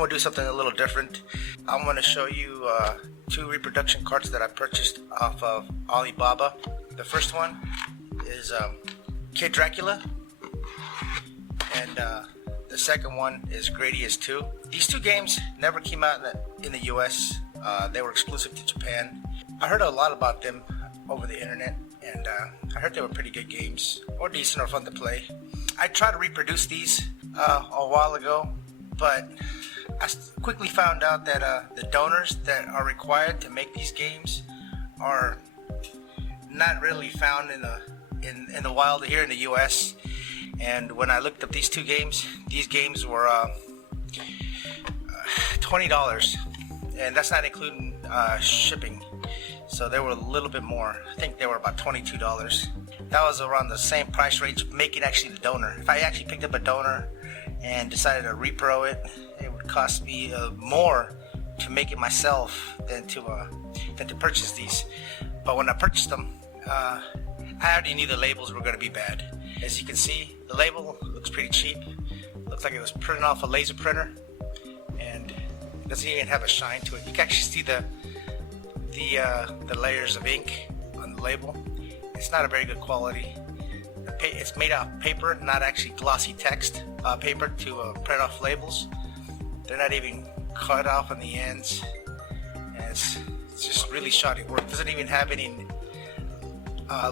gonna do something a little different. I'm gonna show you two reproduction carts that I purchased off of Alibaba. The first one is Kid Dracula, and the second one is Gradius 2. These two games never came out in the US. They were exclusive to Japan. I heard a lot about them over the internet, and I heard they were pretty good games, or decent or fun to play. I tried to reproduce these a while ago, but I quickly found out that the donors that are required to make these games are not really found in the wild here in the US. And when I looked up these two games, these games were $20, and that's not including shipping. So they were a little bit more. I think they were about $22. That was around the same price range of making actually the donor. If I actually picked up a donor and decided to repro it, it would cost me more to make it myself than to purchase these. But when I purchased them, I already knew the labels were going to be bad. As you can see, the label looks pretty cheap. Looks like it was printed off a laser printer, and it doesn't even have a shine to it. You can actually see the layers of ink on the label. It's not a very good quality. It's made out of paper, not actually glossy text paper to print off labels. They're not even cut off on the ends, and it's just really shoddy work. It doesn't even have any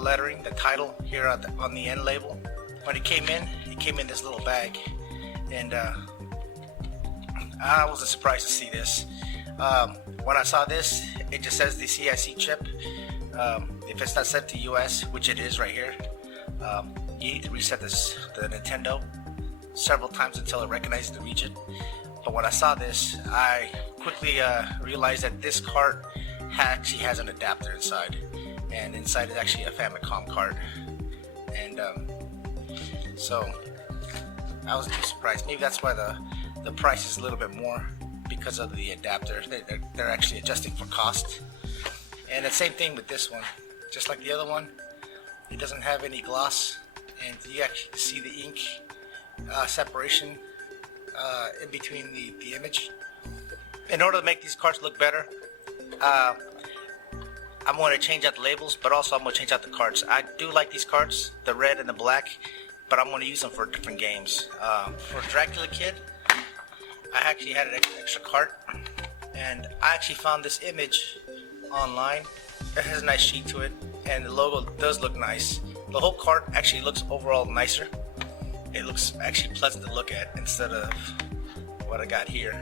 lettering, the title here on the end label. When it came in this little bag, and I wasn't surprised to see this. When I saw this, it just says the CIC chip. If it's not set to US, which it is right here, you need to reset the Nintendo several times until it recognizes the region. But when I saw this, I quickly realized that this cart actually has an adapter inside, and inside is actually a Famicom cart. And so I was too surprised. Maybe that's why the price is a little bit more, because of the adapter. They're actually adjusting for cost. And the same thing with this one. Just like the other one, it doesn't have any gloss, and you actually see the ink separation in between the image. In order to make these cards look better, I'm going to change out the labels, but also I'm going to change out the cards. I do like these cards, the red and the black, but I'm going to use them for different games. For Dracula Kid, I actually had an extra cart, and I actually found this image online. It has a nice sheen to it, and the logo does look nice. The whole cart actually looks overall nicer. It looks actually pleasant to look at instead of what I got here.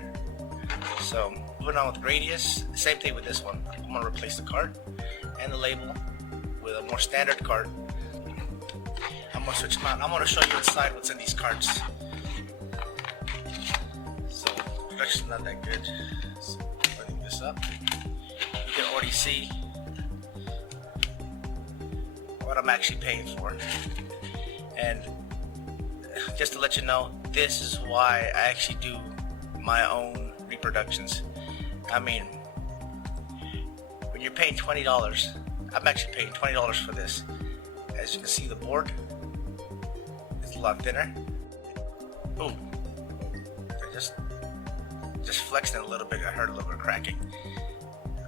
So moving on with Gradius, same thing with this one. I'm going to replace the cart and the label with a more standard cart. I'm going to switch them out. I'm going to show you inside what's in these carts. So production's not that good. So putting this up, you can already see what I'm actually paying for. And just to let you know, this is why I actually do my own reproductions. I mean, when you're paying $20, I'm actually paying $20 for this. As you can see, the board is a lot thinner. Oh, just flexed it a little bit. I heard a little bit of cracking.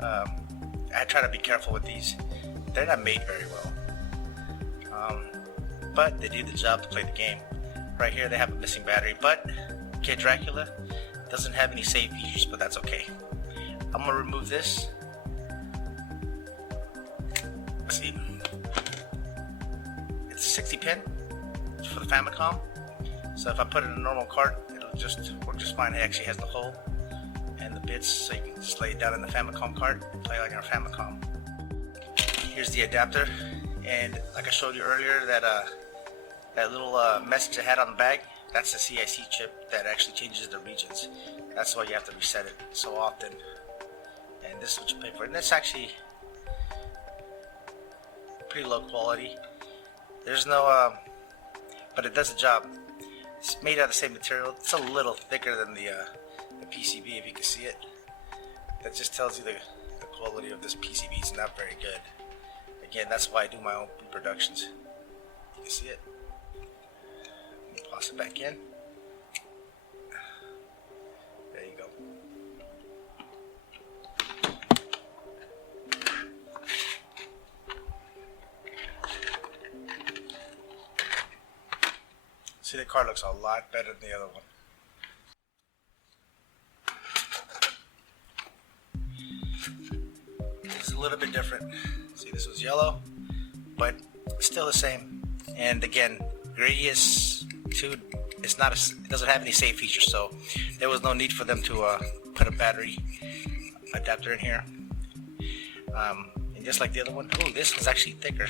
I try to be careful with these. They're not made very well, but they do the job to play the game. Right here, they have a missing battery, but Kid Dracula doesn't have any save features, but that's okay. I'm gonna remove this. See, it's a 60 pin for the Famicom. So if I put it in a normal cart, it'll just work just fine. It actually has the hole and the bits, so you can just lay it down in the Famicom cart and play like our Famicom. Here's the adapter, and like I showed you earlier, that little message I had on the bag, that's the CIC chip that actually changes the regions. That's why you have to reset it so often. And this is what you pay for. And it's actually pretty low quality. There's no, but it does the job. It's made out of the same material. It's a little thicker than the PCB, if you can see it. That just tells you the quality of this PCB is not very good. Again, that's why I do my own reproductions. You can see it. Toss it back in. There you go. See, the card looks a lot better than the other one. It's a little bit different. See, this was yellow, but still the same. And again, Gradius 2 is not it doesn't have any save features, so there was no need for them to put a battery adapter in here. And just like the other one, oh, this one's actually thicker.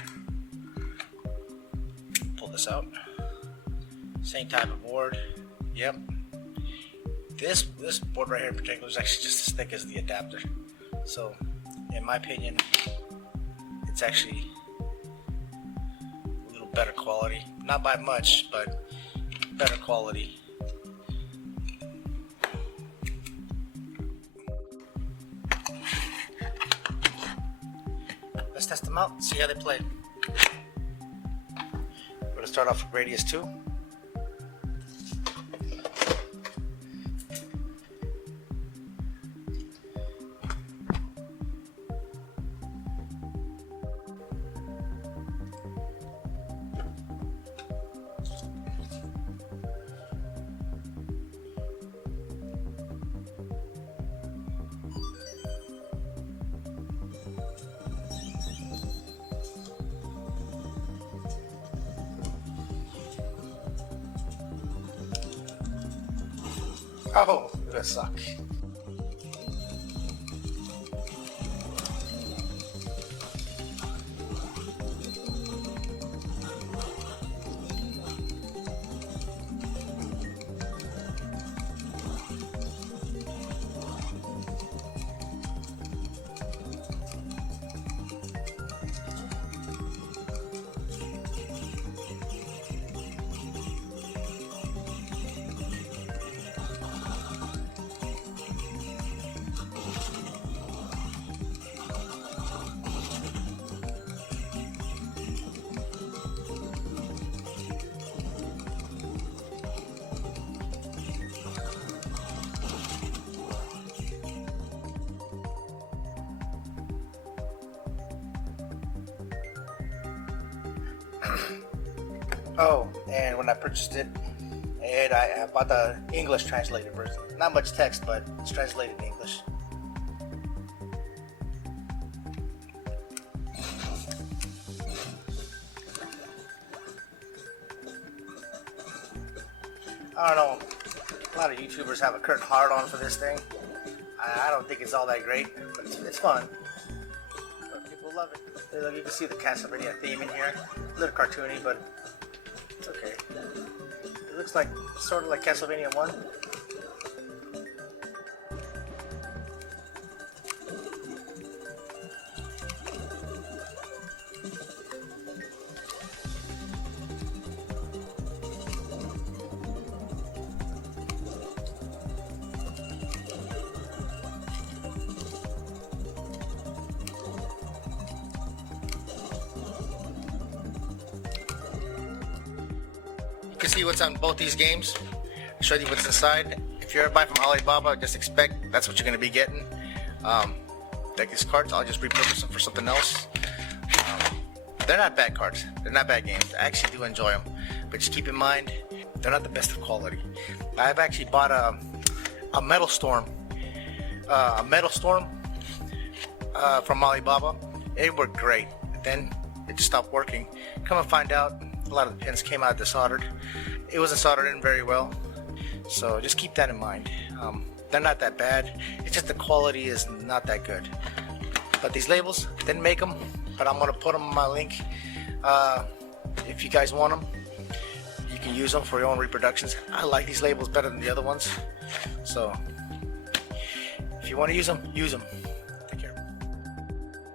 Pull this out. Same type of board. Yep. This board right here in particular is actually just as thick as the adapter. So, in my opinion, it's actually a little better quality. Not by much, but better quality. Let's test them out, see how they play. We're going to start off with Gradius 2. Oh, that suck. Oh, and when I purchased it, I bought the English translated version. Not much text, but it's translated in English. I don't know, a lot of YouTubers have a current hard on for this thing. I don't think it's all that great, but it's fun. But people love it. Look, you can see the Castlevania theme in here. A little cartoony, but it's okay. It looks like sort of like Castlevania 1. You can see what's on both these games. I'll show you what's inside. If you're buying from Alibaba, just expect that's what you're going to be getting. Like these cards, I'll just repurpose them for something else. They're not bad cards. They're not bad games. I actually do enjoy them. But just keep in mind, they're not the best of quality. I've actually bought a Metal Storm. From Alibaba. It worked great. Then it just stopped working. Come and find out, a lot of the pins came out desoldered. It wasn't soldered in very well, so just keep that in mind. They're not that bad, it's just the quality is not that good. But these labels, didn't make them, but I'm going to put them on my link. If you guys want them, you can use them for your own reproductions. I like these labels better than the other ones, so if you want to use them, use them.